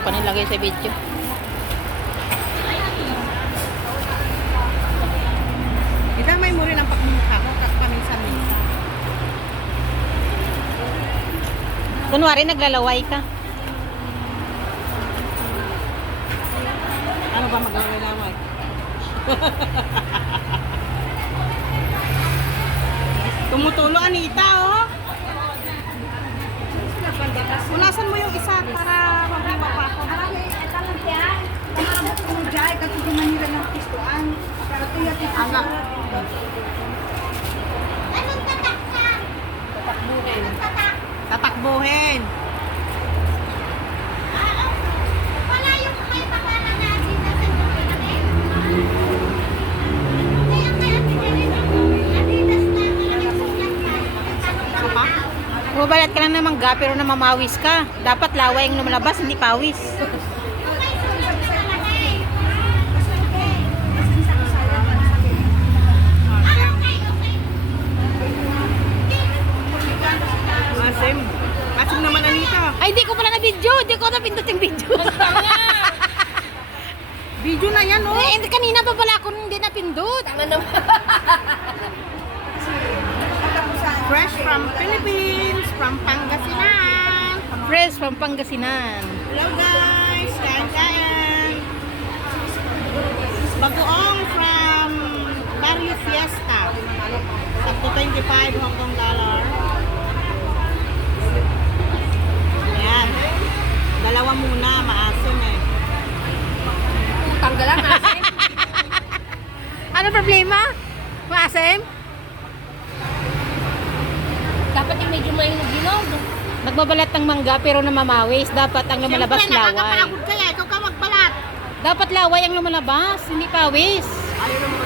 pa nilagay sa video. Idamay mo rin ang pagmumukha ko ka- paminsan-minsan. Kunwari, naglalaway ka. Ano ba maglalaway? Tumutulo, Anita, oh. Punasan mo yung isa para mabiwa pa ako. Anak. Anong tatak ka? Tatakbuhin. Tatak. Tatakbuhin. Ah, oh. Wala yung may pangalan na Adidas sa natin. Kaya kaya pinili ng Adidas na malaking sulat ka. Ano pa? Bumabalat ka lang ng mangga pero namamawis ka. Dapat laway ang lumalabas, hindi pawis. Ay, di ko pala na video. Di ko napindot yung video. Video na yan, oh. eh, kanina pa pala ako hindi napindot. Fresh from Philippines, from Pangasinan. Fresh from Pangasinan. Hello guys, kain kain. Bagoong from Barrio Fiesta. Sakto 25 Hong Kong dollar. Ano problema? Maasim? Dapat yung medyo may ginog. Nagbabalat ng mangga pero namamawis. Dapat ang lumalabas Siyempre, laway. nakakapagod kaya. Ikaw ka magbalat. Dapat laway ang lumalabas, hindi pawis. Ayaw naman